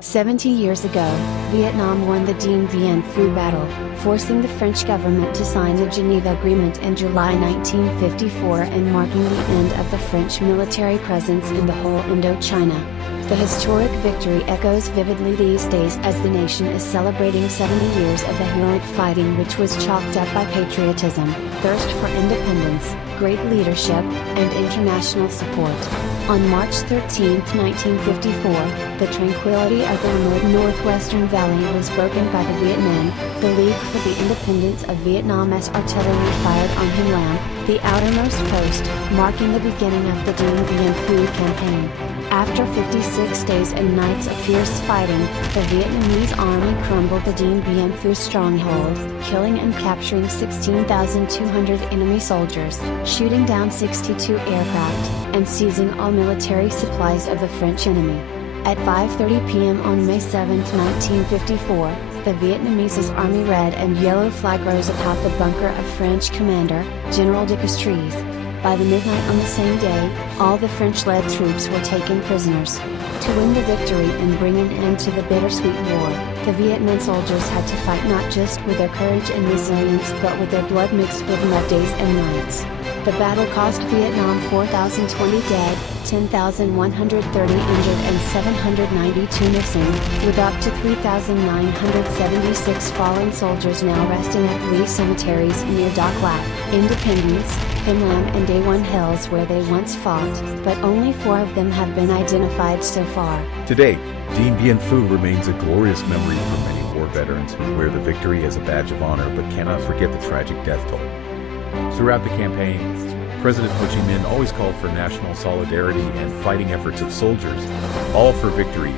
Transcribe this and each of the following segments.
70 years ago, Vietnam won the Dien Bien Phu battle, forcing the French government to sign the Geneva Agreement in July 1954 and marking the end of the French military presence in the whole Indochina. The historic victory echoes vividly these days as the nation is celebrating 70 years of the heroic fighting, which was chalked up by patriotism, thirst for independence, great leadership, and international support. On March 13, 1954, the tranquility of the remote northwestern valley was broken by the Viet Minh, the League for the Independence of Vietnam, as artillery fired on Hien Lam, the outermost post, marking the beginning of the Dien Bien Phu campaign. After 56 days and nights of fierce fighting, the Vietnamese army crumbled the Dien Bien Phu stronghold, killing and capturing 16,200 enemy soldiers, shooting down 62 aircraft, and seizing all military supplies of the French enemy. At 5:30 p.m. on May 7, 1954, the Vietnamese army red and yellow flag rose atop the bunker of French commander, General de Castries. By the midnight on the same day, all the French-led troops were taken prisoners. To win the victory and bring an end to the bittersweet war, the Viet Minh soldiers had to fight not just with their courage and resilience but with their blood mixed with mud days and nights. The battle cost Vietnam 4,020 dead, 10,130 injured and 792 missing, with up to 3,976 fallen soldiers now resting at 3 cemeteries near Doc Lac, Independence, Hien Lam and Day One Hills where they once fought, but only 4 of them have been identified so far. Today, Dien Bien Phu remains a glorious memory for many war veterans who wear the victory as a badge of honor but cannot forget the tragic death toll. Throughout the campaign, President Ho Chi Minh always called for national solidarity and fighting efforts of soldiers, all for victory,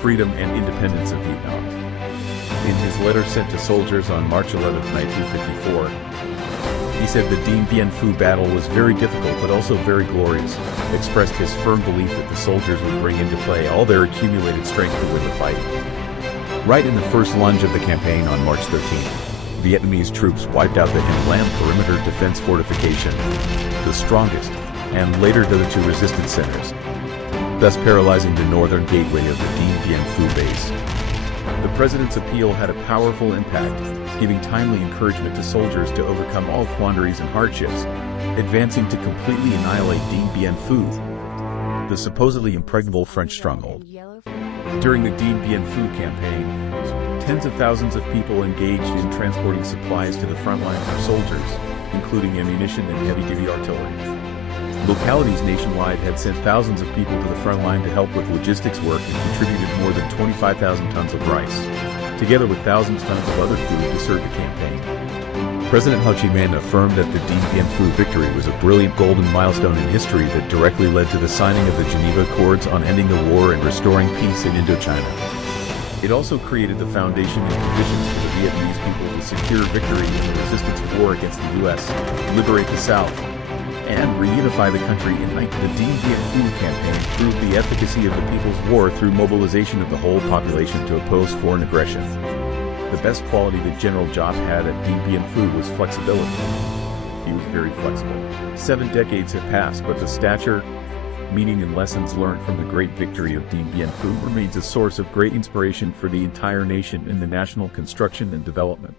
freedom and independence of Vietnam. In his letter sent to soldiers on March 11, 1954, he said the Dien Bien Phu battle was very difficult but also very glorious, expressed his firm belief that the soldiers would bring into play all their accumulated strength to win the fight. Right in the first lunge of the campaign on March 13th, Vietnamese troops wiped out the Hien Lam perimeter defense fortification, the strongest, and later the 2 resistance centers, thus paralyzing the northern gateway of the Dien Bien Phu base. The president's appeal had a powerful impact, giving timely encouragement to soldiers to overcome all quandaries and hardships, advancing to completely annihilate Dien Bien Phu, the supposedly impregnable French stronghold. During the Dien Bien Phu campaign, tens of thousands of people engaged in transporting supplies to the front line for soldiers, including ammunition and heavy-duty artillery. Localities nationwide had sent thousands of people to the front line to help with logistics work and contributed more than 25,000 tons of rice, together with thousands of tons of other food to serve the campaign. President Ho Chi Minh affirmed that the Dien Bien Phu victory was a brilliant golden milestone in history that directly led to the signing of the Geneva Accords on ending the war and restoring peace in Indochina. It also created the foundation and conditions for the Vietnamese people to secure victory in the resistance war against the U.S., liberate the South, and reunify the country in the Dien Bien Phu campaign proved the efficacy of the People's War through mobilization of the whole population to oppose foreign aggression. The best quality that General Giap had at Dien Bien Phu was flexibility. He was very flexible. 7 decades have passed, but the stature, meaning and lessons learned from the great victory of Dien Bien Phu remains a source of great inspiration for the entire nation in the national construction and development.